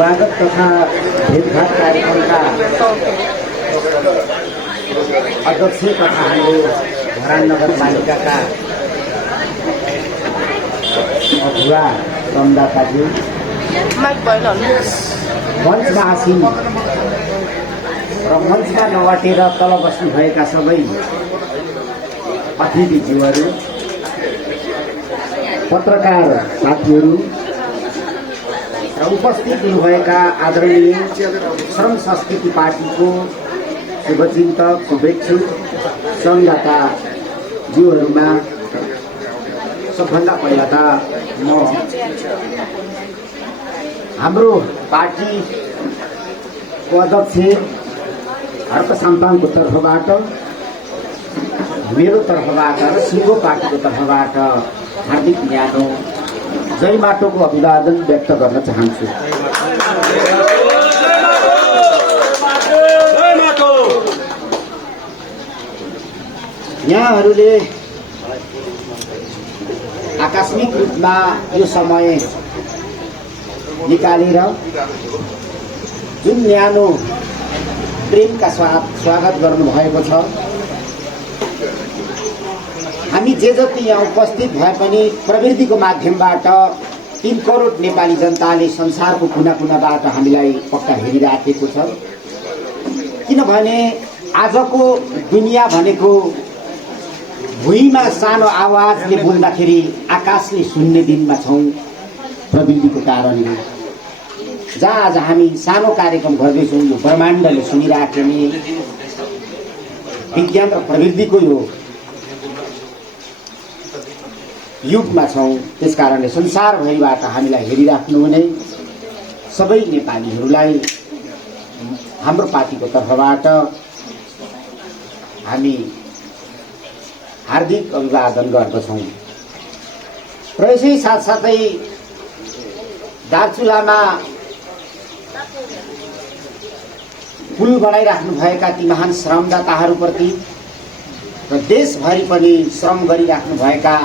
स्वागत तथा भेटघाट कार्यक्रमका अध्यक्ष तथा हाम्रो धरान नगरपालिकाका अगुवा रमदाताज्यू मञ्चमा आसीन र मञ्चमा नवाटेर तल बस्नुभएका सबै अतिथिज्यूहरू, पत्रकार साथीहरू र उपस्थित हुनुभएका आदरणीय श्रम संस्कृति पार्टीको शुभचिन्तक, शुभेच्छुक, संघदाता ज्यूहरूमा सबभन्दा पहिला त म हाम्रो पार्टीको अध्यक्ष हर्क साम्पाङको तर्फबाट, मेरो तर्फबाट र सिङ्गो पार्टीको तर्फबाट हार्दिक न्यानो जय माटोको अभिवादन व्यक्त गर्न चाहन्छु। यहाँहरूले आकस्मिक रूपमा यो समय निकालेर जुन न्यानो प्रेमका साथ स्वागत गर्नुभएको छ, हामी जे जति यहाँ उपस्थित भए पनि प्रविधिको माध्यमबाट 3 करोड नेपाली जनताले संसारको कुना कुनाबाट हामीलाई पक्का हेरिराखेको छ। किनभने आजको दुनियाँ भनेको भुइँमा सानो आवाजले बोल्दाखेरि आकाशले सुन्ने दिनमा छौँ प्रविधिको कारणले। जहाँ आज हामी सानो कार्यक्रम गर्दैछौँ, यो ब्रह्माण्डले सुनिराख्ने विज्ञान र प्रविधिको यो युगमा छौँ। त्यसकारणले संसारभरिबाट हामीलाई हेरिराख्नुहुने सबै नेपालीहरूलाई हाम्रो पार्टीको तर्फबाट हामी हार्दिक अभिवादन गर्दछौँ। र यसै साथसाथै दार्चुलामा पुल बनाइराख्नुभएका ती महान श्रमदाताहरूप्रति र देशभरि पनि श्रम गरिराख्नुभएका,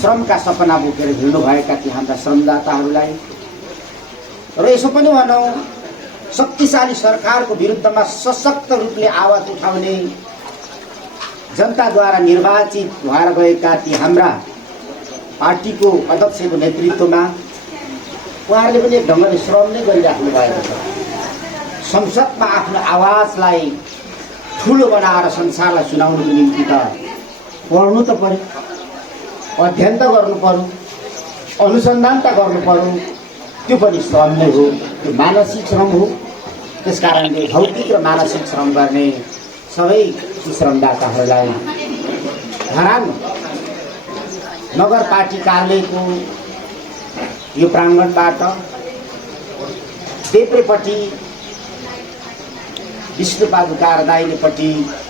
श्रमका सपना बोकेर हिँड्नुभएका ती हाम्रा श्रमदाताहरूलाई र यसो पनि भनौँ शक्तिशाली सरकारको विरुद्धमा सशक्त रूपले आवाज उठाउने जनताद्वारा निर्वाचित भएर गएका ती हाम्रा पार्टीको अध्यक्षको नेतृत्वमा उहाँहरूले पनि एक ढङ्गले श्रम नै गरिराख्नु भएको छ। संसदमा आफ्नो आवाजलाई ठुलो बनाएर संसारलाई सुनाउनुको निम्ति त पढ्नु त पर्यो, अध्ययन त गर्नु पर्यो, अनुसन्धान त गर्नु पर्यो। त्यो पनि श्रम नै हो, त्यो मानसिक श्रम हो। त्यसकारणले भौतिक र मानसिक श्रम गर्ने सबै श्रमदाताहरूलाई धरान नगर पार्टी कार्यालयको यो प्राङ्गणबाट देब्रेपट्टि विष्णुबहादुर कार दाहिनेपट्टि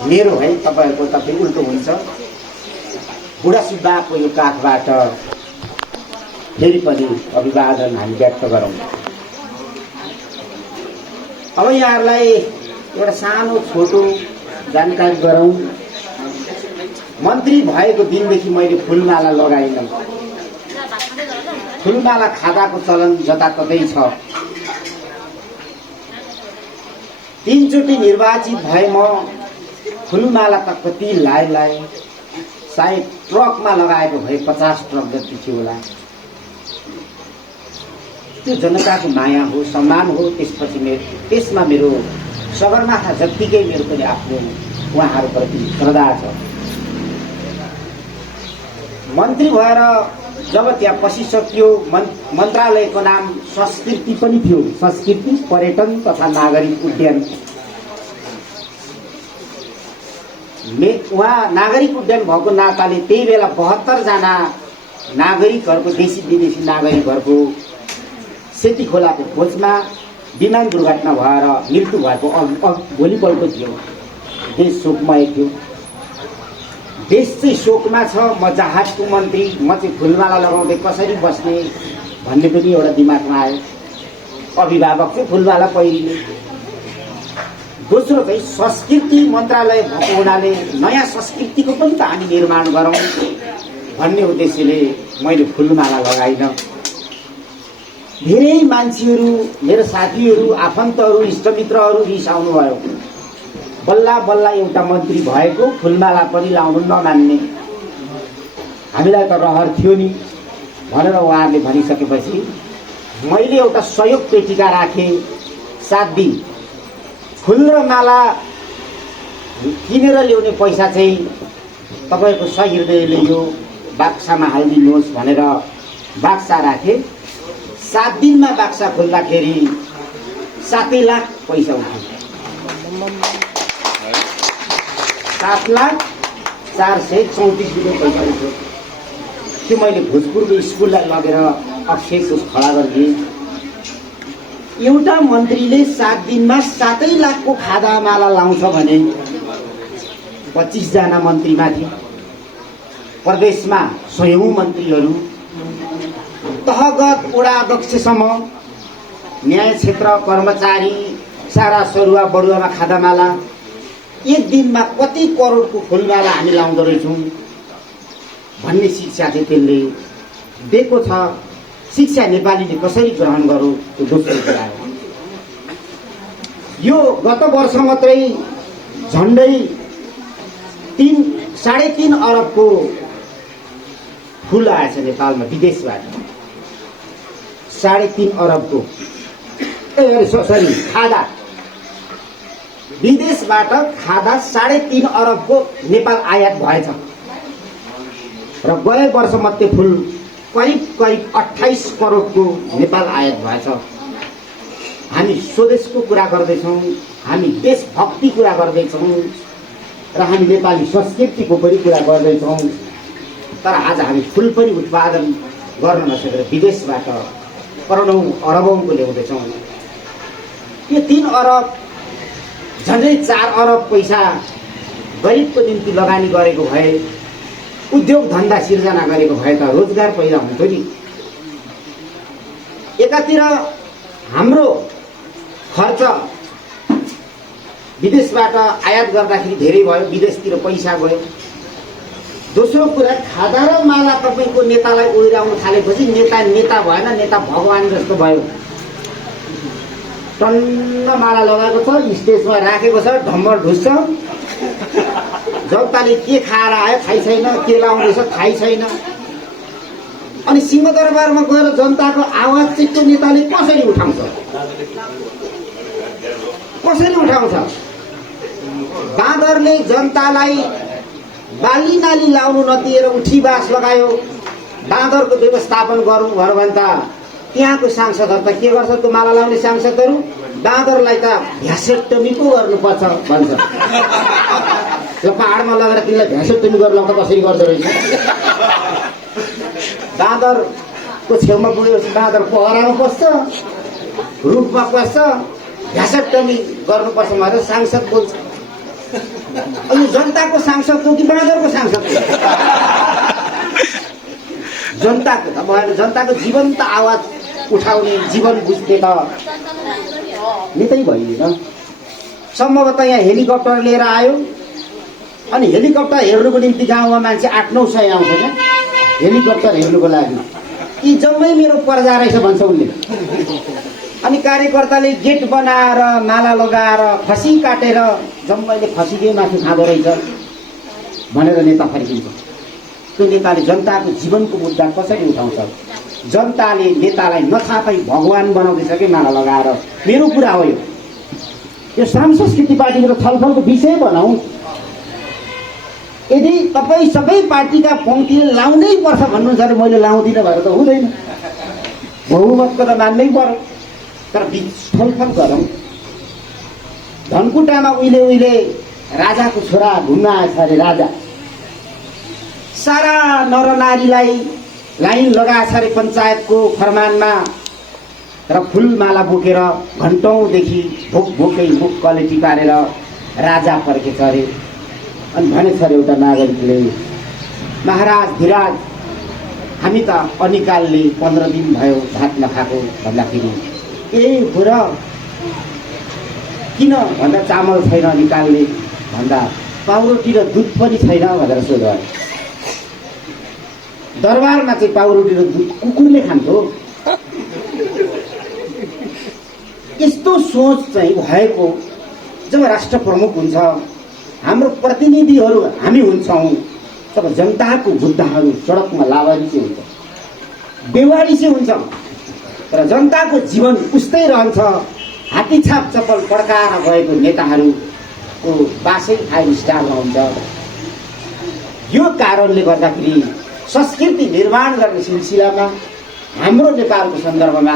मेरो है, तपाईँहरूको तपाईँ उल्टो हुन्छ, बुढा सुब्बाको यो काखबाट फेरि पनि अभिवादन हामी व्यक्त गरौँ। अब यहाँहरूलाई एउटा सानो छोटो जानकारी गरौँ। मन्त्री भएको दिनदेखि मैले फुलमाला लगाइनँ। फुलमाला खादाको चलन जताततै छ। 3 चोटि निर्वाचित भए म फुलमाला त कति लाए सायद ट्रकमा लगाएको भए 50 ट्रक जति थियो होला। त्यो जनताको माया हो, सम्मान हो। त्यसमा मेरो सगरमाथा जत्तिकै मेरो पनि आफ्नो उहाँहरूप्रति श्रद्धा छ। मन्त्री भएर जब त्यहाँ पसिसक्यो, मन्त्रालयको नाम संस्कृति पनि थियो, संस्कृति, पर्यटन तथा नागरिक उड्डयन। उहाँ नागरिक उड्डयन भएको नाताले त्यही बेला 72 जना नागरिकहरूको, देशी विदेशी नागरिकहरूको सेती खोलाको खोजमा विमान दुर्घटना भएर मृत्यु भएको भोलिपल्ट थियो। देश शोकमय थियो। देश चाहिँ शोकमा छ। म जहाजको मन्त्री, म चाहिँ फुलमाला लगाउँदै कसरी बस्ने भन्ने पनि एउटा दिमागमा आयो। अभिभावक चाहिँ फुलमाला पहिरिने। दोस्रो चाहिँ संस्कृति मन्त्रालय भएको हुनाले नयाँ संस्कृतिको पनि त हामी निर्माण गरौँ भन्ने उद्देश्यले मैले फुलमाला लगाइन। धेरै मान्छेहरू, मेरो साथीहरू, आफन्तहरू, इष्टमित्रहरू रिसाउनु भयो। बल्ल बल्ल एउटा मन्त्री भएको फुलमाला पनि लाउनु नमान्ने, हामीलाई त रहर थियो नि भनेर उहाँहरूले भनिसकेपछि मैले एउटा सहयोग पेटिका राखेँ। 7 दिन फुल र माला किनेर ल्याउने पैसा चाहिँ तपाईँको सहृदयले यो बाक्सामा हालिदिनुहोस् भनेर बाक्सा राखेँ। 7 दिनमा बाक्सा खोल्दाखेरि 7 लाख पैसा उठ्यो। 7,04,34 रुपियाँ पैसा उठ्यो। त्यो मैले भोजपुरको स्कुललाई लगेर अक्षयको खडा गरिदिएँ। एउटा मन्त्रीले 7 दिनमा 7 लाखको खादा माला लाउँछ भने 25 जना मन्त्रीमाथि प्रदेशमा 100औं मन्त्रीहरू, तहगत वडा अध्यक्षसम्म, न्याय क्षेत्र कर्मचारी, सारा सरुवा बडुवामा खादामाला, एक दिनमा कति करोडको फुलमाला हामी लाउँदो रहेछौँ भन्ने शिक्षा चाहिँ त्यसले दिएको छ। शिक्षा नेपालीले कसरी ग्रहण गरौँ त्यो दोस्रो कुरा हो। यो गत वर्ष मात्रै झन्डै 3.5 अरबको फुल आएछ नेपालमा विदेशबाट। 3.5 अरबको खादा विदेशबाट खादा 3.5 अरबको नेपाल आयात भएछ र गए वर्ष मात्रै फुल करिब 28 करोडको नेपाल आयात भएछ। हामी स्वदेशको कुरा गर्दैछौँ, हामी देशभक्ति कुरा गर्दैछौँ र हामी नेपाली संस्कृतिको पनि कुरा गर्दैछौँ। तर आज हामी फुल पनि उत्पादन गर्न नसकेर विदेशबाट करोडौं अरबौंको ल्याउँदैछौँ। यो 3 अरब झन्डै 4 अरब पैसा गरिबको निम्ति लगानी गरेको भए, उद्योग धन्दा सिर्जना गरेको भए त रोजगार पैदा हुन्थ्यो नि। एकातिर हाम्रो खर्च विदेशबाट आयात गर्दाखेरि धेरै भयो, विदेशतिर पैसा गयो। दोस्रो कुरा, खादा र माला तपाईँको नेतालाई ओइराउन थालेपछि नेता भएन, नेता भगवान जस्तो भयो। टन्न माला लगाएको छ, स्टेजमा राखेको छ, ढम्बर ढुस्छ, जनताले के खाएर आयो थाहै छैन, के लाउँदैछ थाहै छैन। अनि सिंहदरबारमा गएर जनताको आवाज चाहिँ त्यो नेताले कसरी उठाउँछ? बाँदरले जनतालाई बाली नाली लाउनु नदिएर उठीबास लगायो। बाँदरको व्यवस्थापन गरौँ भर भने त त्यहाँको सांसदहरू त के गर्छ? त्यो माला लाउने सांसदहरू बाँदरलाई त भ्यासेक्टमी पो गर्नुपर्छ भन्छ। ल पहाडमा लगेर तिमीलाई भ्यासेक्टमी गरेर त कसरी गर्दो रहेछ? बाँदरको छेउमा पुगेपछि बाँदर पहरामा पस्छ, रुखमा पस्छ, भ्यासेक्टमी गर्नुपर्छ भनेर सांसद बोल्छ। अनि जनताको सांसद हो कि बाँदरको सांसद हो? जनताको त भएन। जनताको जीवन्त आवाज उठाउने, जीवन बुझ्ने त नेतै भइदिएन। सम्भवतः यहाँ हेलिकप्टर लिएर आयो, अनि हेलिकप्टर हेर्नुको निम्ति गाउँमा मान्छे 8-9 सय आउँछ क्या हेलिकप्टर हेर्नुको लागि। यी जम्मै मेरो पर्जा रहेछ भन्छ उसले। अनि कार्यकर्ताले गेट बनाएर माला लगाएर खसी काटेर जम्मैले खसीकै माथि खाँदो रहेछ भनेर नेता फर्किन्छ। त्यो नेताले जनताको जीवनको मुद्दा कसरी उठाउँछ? जनताले नेतालाई नथापै भगवान बनाउँदैछ कि माला लगाएर। मेरो कुरा हो यो श्रम संस्कृति पार्टीको छलफलको विषय बनाऊ। यदि तपाईँ सबै पार्टीका पङ्क्तिले लाउनै पर्छ भन्नुहुन्छ भने मैले लाउँदिनँ भनेर त हुँदैन। बहुमतको त मान्नै पर्यो। तर छलफल गरौँ। धनकुटामा उहिले राजाको छोरा घुम्न आएछ अरे राजा। सारा नरनारीलाई लाइन लगाएछ अरे पञ्चायतको फरमानमा र फुलमाला बोकेर घन्टौँदेखि भोकै मुख कलेटी पारेर राजा फर्केछ अरे। अनि भनेछ अरे एउटा नागरिकले, महाराज धीराज, हामी त अनिकालले 15 दिन भयो भात नखाएको भन्दाखेरि, ए हो र किन भन्दा चामल छैन अनिकालले भन्दा पाउरोटी र दुध पनि छैन भनेर सोध्यो। दरबारमा चाहिँ पाउरोटी र दुध कुकुरले खान्थ्यो। सोच चाहिँ भएको जब राष्ट्र प्रमुख हुन्छ, हाम्रो प्रतिनिधिहरू हामी हुन्छौँ, तब जनताको मुद्दाहरू सडकमा लावारिसे हुन्छ, बेवारिसे हुन्छ, र जनताको जीवन उस्तै रहन्छ। हात्तीछाप चप्पल पड्काएर गएको नेताहरूको बासै 5 स्टारमा हुन्छ। यो कारणले गर्दाखेरि संस्कृति निर्माण गर्ने सिलसिलामा हाम्रो नेपालको सन्दर्भमा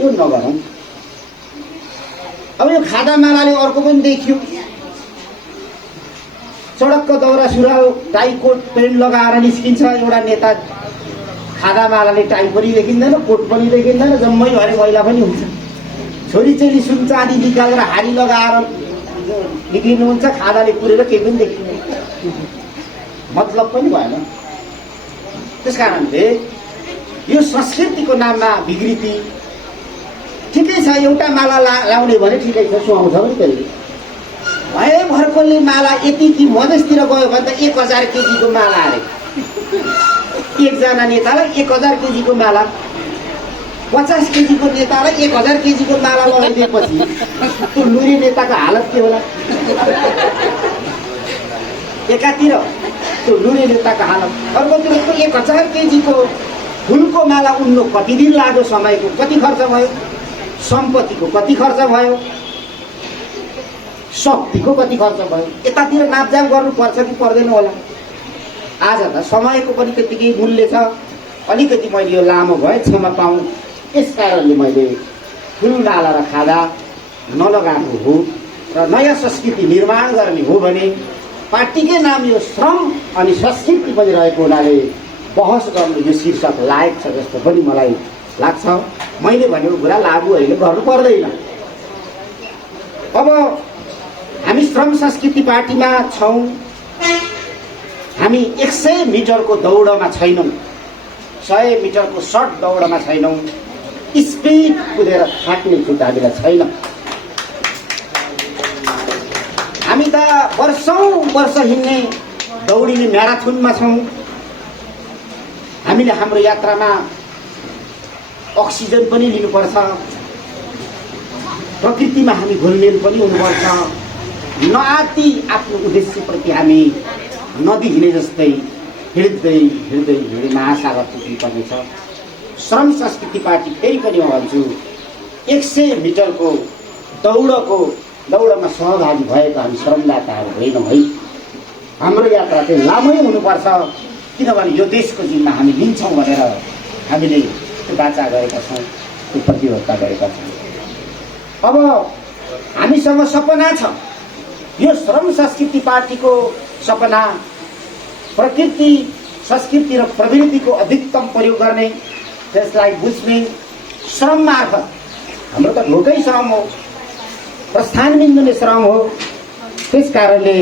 यो नगरौँ। अब यो खादामालाले अर्को पनि देखियो, सडकको दौरा सुरुवाल टाई कोट पेन्ट लगाएर निस्किन्छ एउटा नेता। खादामालाले टाई पनि देखिँदैन, कोट पनि देखिँदैन, जम्मै भएर मैला पनि हुन्छ। छोरी चेली सुन चाँदी निकालेर हारी लगाएर निक्लिनुहुन्छ, खादाले पुरेर केही पनि देखिँदैन, मतलब पनि भएन। त्यस कारणले यो संस्कृतिको नाममा विकृति ठिकै छ। एउटा माला लाउने भने ठिकै छ, सुहाउँछ पनि कहिले भए भरकोले माला यति कि मधेसतिर गयो भने त 1000 केजीको माला अरे। एकजना नेतालाई 1000 केजीको माला, 50 केजीको नेतालाई 1000 केजीको माला लगाइदिएपछि त्यो लुरी नेताको हालत के होला? एकातिर त्यो लुरी नेताको हालत, अर्कोतिर त्यो 1000 केजीको फुलको माला उन्नु कति दिन लाग्यो, समयको कति खर्च भयो, सम्पत्तिको कति खर्च भयो, शक्तिको कति खर्च भयो। यतातिर नापजाप गर्नुपर्छ कि पर्दैन होला? आज त समयको पनि त्यतिकै मूल्य छ। अलिकति मैले यो लामो भए क्षमा पाऊँ, यस कारणले मैले फुलमाला र खादा नलगाएको हो। र नयाँ संस्कृति निर्माण गर्ने हो भने पार्टीकै नाम यो श्रम अनि संस्कृति पनि रहेको हुनाले बहस गर्नु यो शीर्षक लायक छ जस्तो पनि मलाई लाग्छ। मैले भनेको कुरा लागू अहिले गर्नु पर्दैन। अब हामी श्रम संस्कृति पार्टीमा छौँ, हामी 100 मिटरको दौडमा छैनौँ, 100 मिटरको सर्ट दौडमा छैनौँ, स्पिड कुदेर फाट्ने छुट हामीलाई छैन। हामी त वर्षौं वर्ष हिँड्ने दौडिने म्याराथनमा छौँ। हामीले हाम्रो यात्रामा अक्सिजन पनि लिनुपर्छ, प्रकृतिमा हामी घुलमिल पनि हुनुपर्छ। नआती आफ्नो उद्देश्यप्रति हामी नदी हिँडे जस्तै हिँड्दै हिँड्दै हिँड्दै महासागर पुग्नुपर्नेछ। श्रम संस्कृति पार्टी फेरि पनि म भन्छु, 100 मिटरको दौडमा सहभागी भएका हामी श्रमदाताहरू होइनौँ है। हाम्रो यात्रा चाहिँ लामै हुनुपर्छ, किनभने यो देशको जिम्मा हामी लिन्छौँ भनेर हामीले त्यो बाचा गरेका छौँ, त्यो प्रतिबद्धता गरेका छौँ। अब हामीसँग सपना छ। यो श्रम संस्कृति पार्टीको सपना प्रकृति, संस्कृति र प्रवृत्तिको अधिकतम प्रयोग गर्ने, त्यसलाई बुझ्ने श्रम मार्फत। हाम्रो त ढोकै श्रम हो, प्रस्थान बिन्दु नै श्रम हो। त्यस कारणले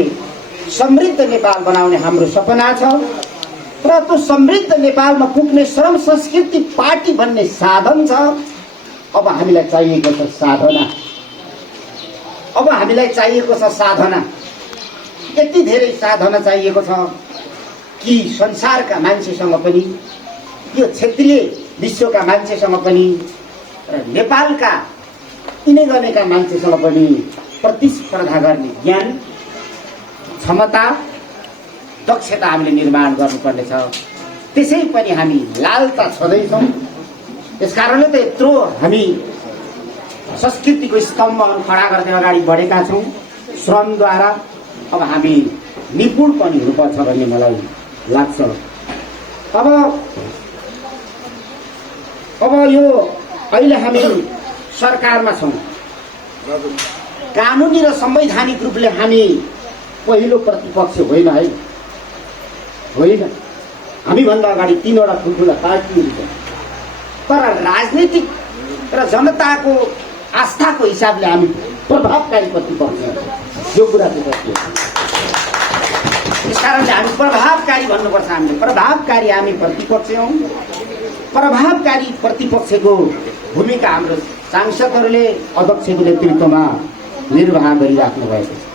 समृद्ध नेपाल बनाउने हाम्रो सपना छ र त्यो समृद्ध नेपालमा पुग्ने श्रम संस्कृति पार्टी भन्ने साधन छ। अब हामीलाई चाहिएको छ साधना। अब हामीलाई चाहिएको छ साधना। यति धेरै साधना चाहिएको छ कि संसारका मान्छेसँग पनि, यो क्षेत्रीय विश्वका मान्छेसँग पनि र नेपालका यिनै गनेका मान्छेसँग पनि प्रतिस्पर्धा गर्ने ज्ञान, क्षमता, दक्षता हामीले निर्माण गर्नुपर्नेछ। त्यसै पनि हामी लालता छँदैछौँ। त्यस कारणले त यत्रो हामी संस्कृतिको स्तम्भहरू खडा गर्दै अगाडि बढेका छौँ श्रमद्वारा। अब हामी निपुण पनि हुनुपर्छ भन्ने मलाई लाग्छ। अब यो अहिले हामी सरकारमा छौँ, कानुनी र संवैधानिक रूपले हामी पहिलो प्रतिपक्ष होइन है, होइन। हामीभन्दा अगाडि 3वटा ठुल्ठुला पार्टीहरू छन्, तर राजनीतिक र जनताको आस्थाको हिसाबले हामी प्रभावकारी प्रतिपक्ष हौँ। यो कुरा चाहिँ सत्य हो। त्यस कारणले हामी प्रभावकारी भन्नुपर्छ। हामीले प्रभावकारी हामी प्रतिपक्ष हौँ। प्रभावकारी प्रतिपक्षको भूमिका हाम्रो सांसदहरूले अध्यक्षको नेतृत्वमा निर्वाह गरिराख्नु भएको छ।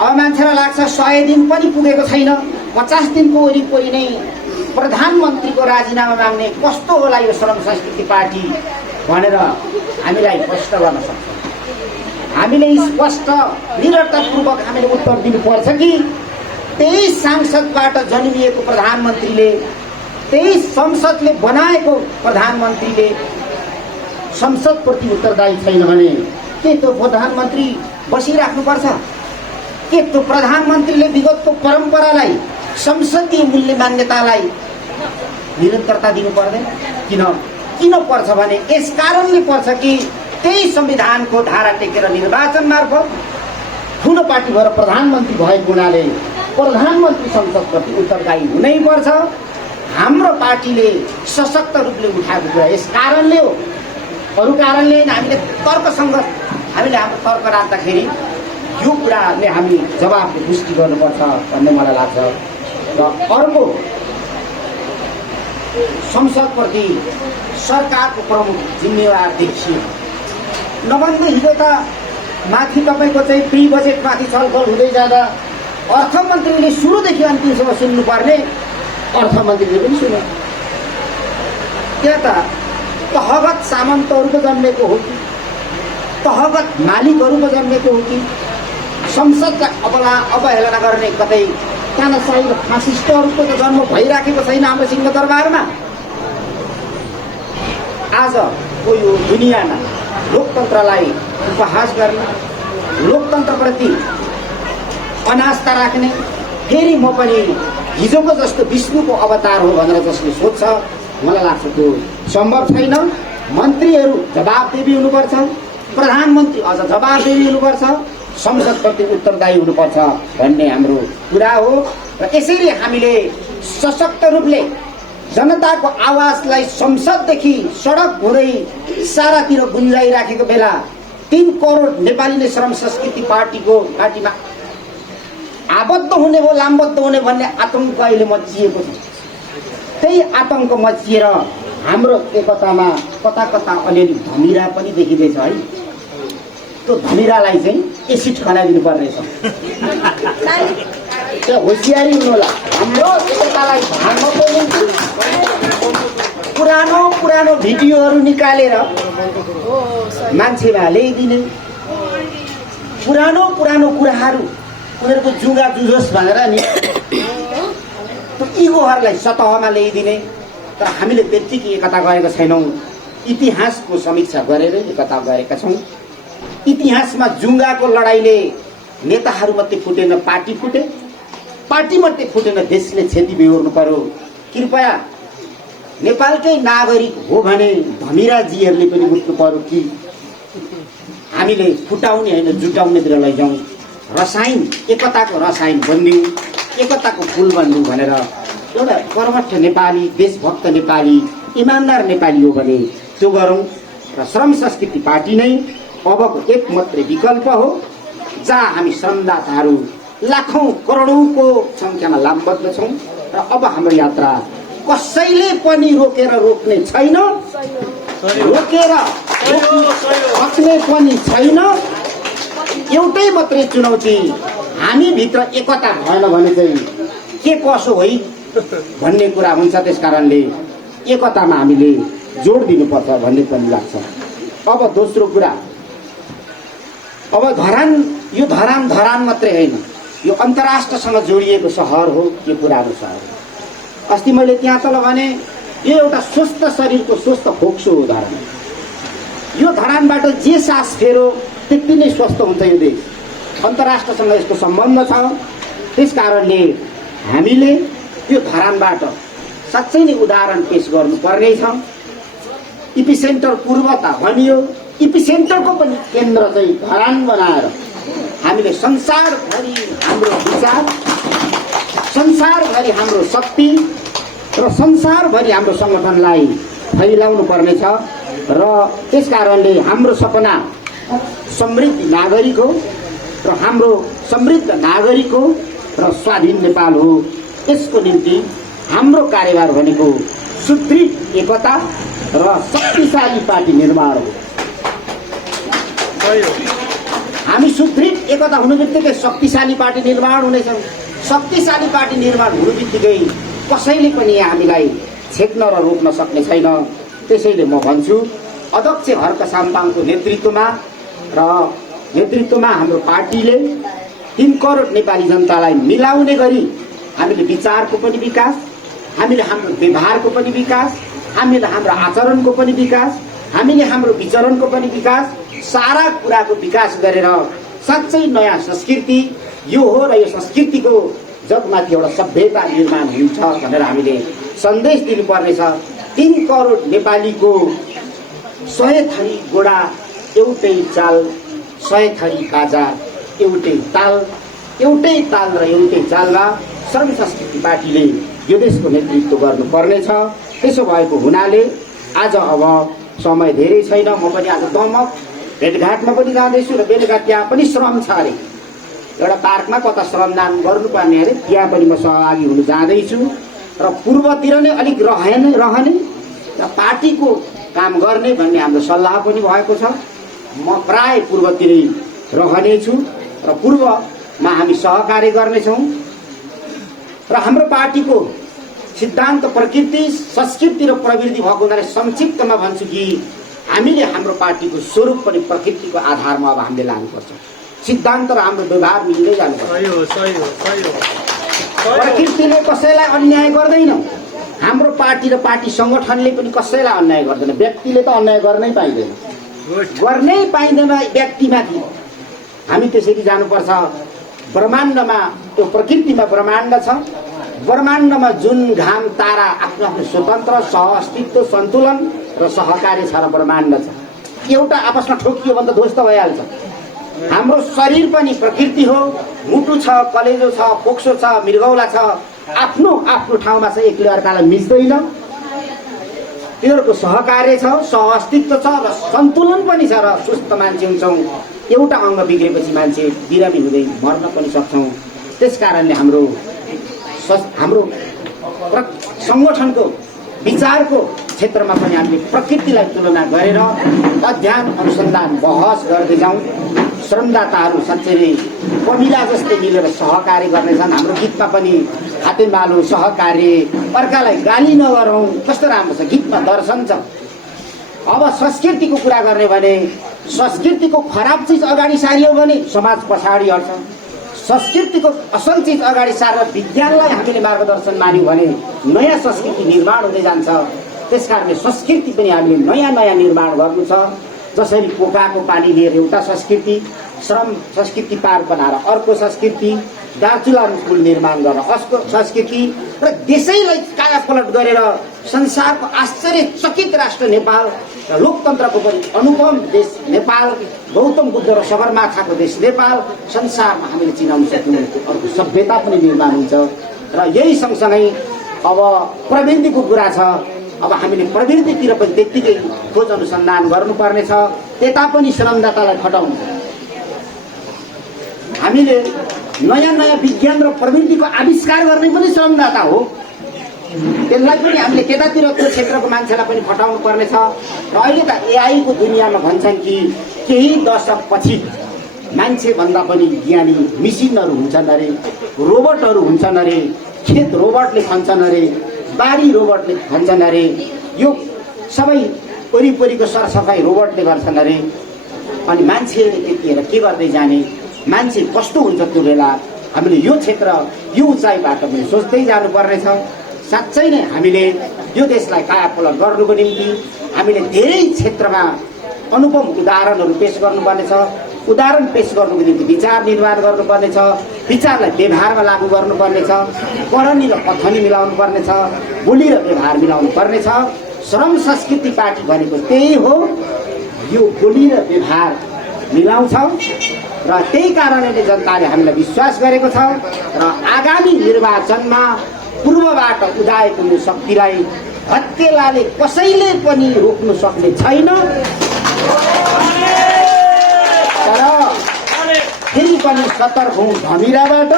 अब मान्छेलाई लाग्छ 100 दिन पनि पुगेको छैन, 50 दिनको वरिपरि नै प्रधानमन्त्रीको राजीनामा माग्ने कस्तो होला यो श्रम संस्कृति पार्टी भनेर हामीलाई स्पष्ट गर्न सक्छ। हामीले स्पष्ट निरन्तरपूर्वक हामीले उत्तर दिनुपर्छ कि त्यही सांसदबाट जन्मिएको प्रधानमन्त्रीले, त्यही संसदले बनाएको प्रधानमन्त्रीले संसदप्रति उत्तरदायी छैन भने के त्यो प्रधानमन्त्री बसिराख्नुपर्छ? के त्यो प्रधानमन्त्रीले विगतको परम्परालाई, संसदीय मूल्य मान्यतालाई निरन्तरता दिनु पर्दैन? किन पर्छ भने यस कारणले पर्छ कि त्यही संविधानको धारा टेकेर निर्वाचन मार्फत ठुलो पार्टी भएर प्रधानमन्त्री भएको हुनाले प्रधानमन्त्री संसदप्रति उत्तरदायी हुनै पर्छ। हाम्रो पार्टीले सशक्त रूपले उठाएको कुरा यस कारणले हो, अरू कारणले होइन। हामीले तर्कसङ्गत हामीले हाम्रो तर्क राख्दाखेरि यो कुराहरूले हामी जवाफले पुष्टि गर्नुपर्छ भन्ने मलाई लाग्छ। र अर्को, संसदप्रति सरकारको प्रमुख जिम्मेवार देखियो। नभन्दा हिजो त माथि तपाईँको चाहिँ प्री बजेटमाथि छलफल हुँदै जाँदा अर्थमन्त्रीले सुरुदेखि अन्तिमसम्म सुन्नुपर्ने अर्थमन्त्रीले पनि सुने। त्यहाँ त तहगत सामन्तहरूको जन्मेको हो कि तहगत मालिकहरूको जन्मेको हो कि संसदलाई अवहेलना गर्ने कतै तानाशाही र फासिस्टहरूको त जन्म भइराखेको छैन हाम्रो सिंहदरबारमा। आजको यो दुनियाँमा लोकतन्त्रलाई उपहास गर्ने, लोकतन्त्रप्रति अनास्था राख्ने, फेरि म पनि हिजोको जस्तो विष्णुको अवतार हो भनेर जसले सोध्छ, मलाई लाग्छ त्यो सम्भव छैन। मन्त्रीहरू जवाबदेही हुनुपर्छ, प्रधानमन्त्री अझ जवाबदेही हुनुपर्छ, संसदप्रति उत्तरदायी हुनुपर्छ भन्ने हाम्रो कुरा हो। र यसरी हामीले सशक्त रूपले जनताको आवाजलाई संसददेखि सडक हुँदै सारातिर गुन्जाइराखेको बेला 3 करोड नेपालीले श्रम संस्कृति पार्टीमा आबद्ध हुने हो, लामबद्ध हुने भन्ने आतंक अहिले मचिएको छ। त्यही आतंक मचिएर हाम्रो एकतामा कता कता अलिअलि धमिरा पनि देखिँदैछ है। त्यो धमिरालाई चाहिँ एसिड खनाइदिनु पर्नेछ। त्यो होसियारी हुनु होला। हाम्रो एकतालाई भाङ्नको निम्ति पुरानो भिडियोहरू निकालेर मान्छेमा ल्याइदिने, पुरानो कुराहरू उनीहरूको जुगा जुझोस् भनेर नि त्यो इगोहरूलाई सतहमा ल्याइदिने। तर हामीले त्यत्तिकै एकता गरेका छैनौँ। इतिहासको समीक्षा गरेर एकता गरेका छौँ। इतिहासमा जुङ्गाको लडाइँले नेताहरू मात्रै फुटेन, पार्टी फुटे, पार्टी मात्रै फुटेन, देशले क्षति बेहोर्नु पर्यो। कृपया नेपालकै नागरिक हो भने धमिराजीहरूले पनि बुझ्नु पर्यो कि हामीले फुटाउने होइन जुटाउनेतिर लैजाउँ। रसायन, एकताको रसायन बन्यौँ, एकताको फुल बन्यौँ भनेर एउटा कर्मठ नेपाली, देशभक्त नेपाली, इमान्दार नेपाली हो भने त्यो गरौँ। र श्रम संस्कृति पार्टी नै अबको एक मात्रै विकल्प हो जहाँ हामी श्रमदाताहरू लाखौं करोडौंको संख्यामा लामबद्ध छौँ। र अब हाम्रो यात्रा कसैले पनि रोक्ने छैन, रोकेर सक्ने पनि छैन। एउटै मात्रै चुनौती, हामी भित्र एकता भएन भने चाहिँ के कसो है भन्ने कुरा हुन्छ। त्यसकारणले एकतामा हामीले जोड दिनुपर्छ भन्ने पनि लाग्छ। अब दोस्रो कुरा, अब यो धरान मात्रै होइन, यो अन्तर्राष्ट्रसँग जोडिएको सहर हो, यो पुरानो सहर। अस्ति मैले त्यहाँ तल भने यो एउटा स्वस्थ शरीरको स्वस्थ फोक्सो हो धरान। यो धरानबाट जे सास फेरो त्यति नै स्वस्थ हुन्छ यो देश। अन्तर्राष्ट्रसँग यसको सम्बन्ध छ। त्यस कारणले हामीले यो धरानबाट साँच्चै नै उदाहरण पेश गर्नुपर्ने छ। इपिसेन्टर पूर्व त भनियो, इपिसेन्टरको पनि केन्द्र चाहिँ धरान बनाएर हामीले संसारभरि हाम्रो विचार, संसारभरि हाम्रो शक्ति र संसारभरि हाम्रो सङ्गठनलाई फैलाउनु पर्नेछ। र त्यस कारणले हाम्रो सपना समृद्ध नागरिक हो र हाम्रो समृद्ध नागरिक हो र स्वाधीन नेपाल हो। यसको निम्ति हाम्रो कार्यभार भनेको सुदृढ एकता र शक्तिशाली पार्टी निर्माण हो। हामी सुदृढ एकता हुनु बित्तिकै शक्तिशाली पार्टी निर्माण हुनेछ। शक्तिशाली पार्टी निर्माण हुनु बित्तिकै कसैले पनि हामीलाई छेक्न र रोक्न सक्ने छैन। त्यसैले म भन्छु अध्यक्ष हर्क साम्पाङको नेतृत्वमा हाम्रो पार्टीले 3 करोड नेपाली जनतालाई मिलाउने गरी हामीले विचारको पनि विकास, हामीले हाम्रो व्यवहारको पनि विकास, हामीले हाम्रो आचरणको पनि विकास, हामीले हाम्रो विचरणको पनि विकास, सारा कुराको विकास गरेर साँच्चै नयाँ संस्कृति यो हो र यो संस्कृतिको जगमाथि एउटा सभ्यता निर्माण हुन्छ भनेर हामीले सन्देश दिनुपर्नेछ। 3 करोड नेपालीको 100 थरी गोडा एउटै चाल, 100 थरी बाजा एउटै ताल र एउटै चालमा श्रम संस्कृति पार्टीले यो देशको नेतृत्व गर्नुपर्नेछ। त्यसो भएको हुनाले आज अब समय धेरै छैन, म पनि आज दमक भेटघाटमा पनि जाँदैछु र बेलुका त्यहाँ पनि श्रम छ अरे, एउटा पार्कमा कता श्रमदान गर्नुपर्ने अरे, त्यहाँ पनि म सहभागी हुन जाँदैछु र पूर्वतिर नै अलिक रहने र पार्टीको काम गर्ने भन्ने हाम्रो सल्लाह पनि भएको छ। म प्राय पूर्वतिरै रहनेछु र पूर्वमा हामी सहकार्य गर्नेछौँ र हाम्रो पार्टीको सिद्धान्त प्रकृति, संस्कृति र प्रवृत्ति भएको हुनाले संक्षिप्तमा भन्छु कि हामीले हाम्रो पार्टीको स्वरूप पनि प्रकृतिको आधारमा अब हामीले लानुपर्छ। सिद्धान्त र हाम्रो व्यवहार मिल्दै जानुपर्छ। प्रकृतिले कसैलाई अन्याय गर्दैन, हाम्रो पार्टी र पार्टी सङ्गठनले पनि कसैलाई अन्याय गर्दैन, व्यक्तिले त अन्याय गर्नै पाइँदैन व्यक्तिमाथि। हामी त्यसरी जानुपर्छ। ब्रह्माण्डमा त्यो प्रकृतिमा ब्रह्माण्ड छ, ब्रह्माण्डमा जुन घाम तारा आफ्नो आफ्नो स्वतन्त्र सहअस्तित्व सन्तुलन र सहकार्य छ र ब्रह्माण्ड छ। एउटा आपसमा ठोकियो भने त ध्वस्त भइहाल्छ। हाम्रो शरीर पनि प्रकृति हो, मुटु छ, कलेजो छ, फोक्सो छ, मृगौला छ, आफ्नो आफ्नो ठाउँमा चाहिँ एकले अर्कालाई मिच्दैन। तिनीहरूको सहकार्य छ, सहअस्तित्व छ र सन्तुलन पनि छ र सुस्त मान्छे हुन्छौँ। एउटा अङ्ग बिग्रेपछि मान्छे बिरामी हुँदै मर्न पनि सक्छौँ। त्यस कारणले हाम्रो सङ्गठनको विचारको क्षेत्रमा पनि हामीले प्रकृतिलाई तुलना गरेर अध्ययन अनुसन्धान बहस गर्दै जाउँ। श्रमदाताहरू साँच्चै नै कमिला जस्तै मिलेर सहकार्य गर्नेछन्। हाम्रो गीतमा पनि हातेमालो सहकार्य, अर्कालाई गाली नगरौँ, कस्तो राम्रो छ गीतमा दर्शन छ। अब संस्कृतिको कुरा गर्ने भने संस्कृतिको खराब चिज अगाडि सारियो भने समाज पछाडि हट्छ। संस्कृतिको असल चिज अगाडि सारेर विज्ञानलाई हामीले मार्गदर्शन मान्यौँ भने नयाँ संस्कृति निर्माण हुँदै जान्छ। त्यसकारणले संस्कृति पनि हामीले नयाँ नयाँ निर्माण गर्नु छ। जसरी पोकाको पानी लिएर एउटा संस्कृति, श्रम संस्कृति पार बनाएर अर्को संस्कृति, दार्चुला पुल निर्माण गरेर अर्को संस्कृति र देशैलाई कायापलट गरेर संसारको आश्चर्यचकित राष्ट्र नेपाल र लोकतन्त्रको पनि अनुपम देश नेपाल, गौतम बुद्ध र सगरमाथाको देश नेपाल संसारमा हामीले चिनाउन सक्यौँ। अर्को सभ्यता पनि निर्माण हुन्छ र यही सँगसँगै अब प्रवृत्तिको कुरा छ। अब हामीले प्रवृत्तितिर पनि त्यत्तिकै खोज अनुसन्धान गर्नुपर्नेछ। त्यता पनि श्रमदातालाई खटाउनु, हामीले नयाँ नयाँ विज्ञान र प्रवृत्तिको आविष्कार गर्ने पनि श्रमदाता हो। त्यसलाई पनि हामीले त्यतातिर त्यो क्षेत्रको मान्छेलाई पनि खटाउनु पर्नेछ। र अहिले त एआईको दुनियाँमा भन्छन् कि केही दशकपछि मान्छेभन्दा पनि ज्ञानी मिसिनहरू हुन्छन् अरे, रोबोटहरू हुन्छन् अरे, खेत रोबोटले खन्छन् अरे, बारी रोबोटले खन्छन् अरे, यो सबै वरिपरिको सरसफाइ रोबोटले गर्छन् अरे। अनि मान्छेले त्यतिखेर के गर्दै जाने, मान्छे कस्तो हुन्छ त्यो बेला, हामीले यो क्षेत्र यो उचाइबाट पनि सोच्दै जानुपर्नेछ। साँच्चै नै हामीले यो देशलाई कायापलट गर्नुको निम्ति हामीले धेरै क्षेत्रमा अनुपम उदाहरणहरू पेश गर्नुपर्नेछ। उदाहरण पेश गर्नुको निम्ति विचार निर्माण गर्नुपर्नेछ, विचारलाई व्यवहारमा लागू गर्नुपर्नेछ, पढनी र कथनी मिलाउनु पर्नेछ, बोली र व्यवहार मिलाउनु पर्नेछ। श्रम संस्कृति पार्टी भनेको त्यही हो, यो बोली र व्यवहार मिलाउँछ र त्यही कारणले जनताले हामीलाई विश्वास गरेको छ र आगामी निर्वाचनमा पूर्वबाट उदाएको यो शक्तिलाई हत्केलाले कसैले पनि रोक्नु सक्ने छैन। तर फेरि पनि सतर्क हौँ, धमिराबाट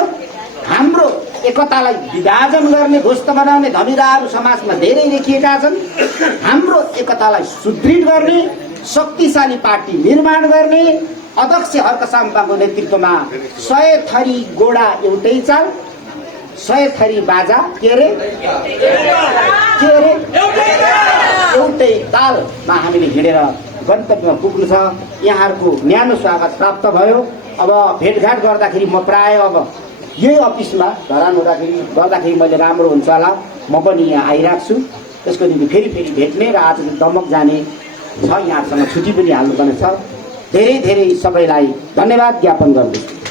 हाम्रो एकतालाई विभाजन गर्ने, ध्वस्त बनाउने धमिराहरू समाजमा धेरै देखिएका छन्। हाम्रो एकतालाई सुदृढ गर्ने, शक्तिशाली पार्टी निर्माण गर्ने, अध्यक्ष हर्क साम्पाङको नेतृत्वमा 100 थरी गोडा एउटै चाल, 100 थरी बाजा के अरे एउटै तालमा हामीले हिँडेर गन्तव्यमा पुग्नु छ। यहाँहरूको न्यानो स्वागत प्राप्त भयो। अब भेटघाट गर्दाखेरि म प्राय अब यही अफिसमा धरान गर्दाखेरि मैले राम्रो हुन्छ होला, म पनि यहाँ आइरहेको छु। त्यसको निम्ति फेरि भेट्ने र आज दमक जाने छ, यहाँसँग छुट्टी पनि हाल्नुपर्ने छ। धेरै धेरै सबैलाई धन्यवाद ज्ञापन गर्दछु।